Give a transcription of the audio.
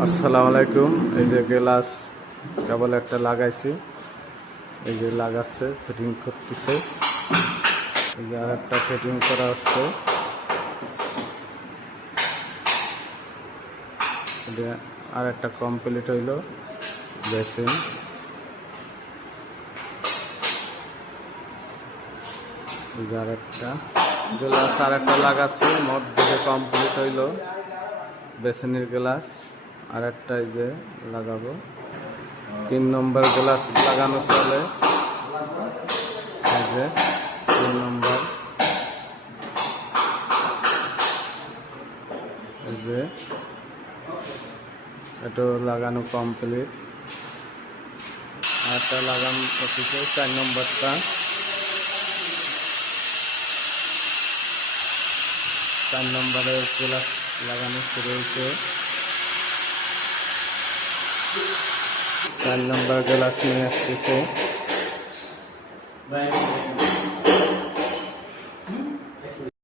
আসসালামু আলাইকুম। এই যে গ্লাস কেবল একটা লাগাইছি, এই যে লাগাচ্ছে, ফিটিং করতেছে। এই যে আর একটা ফিটিং করা হচ্ছে, আর একটা কমপ্লিট হইল বেসিন। এই যে আর একটা গ্লাস আর একটা লাগাচ্ছে, মোট দিকে কমপ্লিট হইল বেসিনের গ্লাস। আর একটা এই যে লাগাবো, 3 নম্বর গ্লাস লাগানো চলে। এই যে 3 নম্বর, এই যে এটা লাগানো কমপ্লিট। আরটা লাগানো হচ্ছে 4 নম্বরটা। 4 নম্বরে গ্লাস লাগানো শুরু হয়েছে। 4 নম্বর গ্লাস নিয়ে আসতেছে।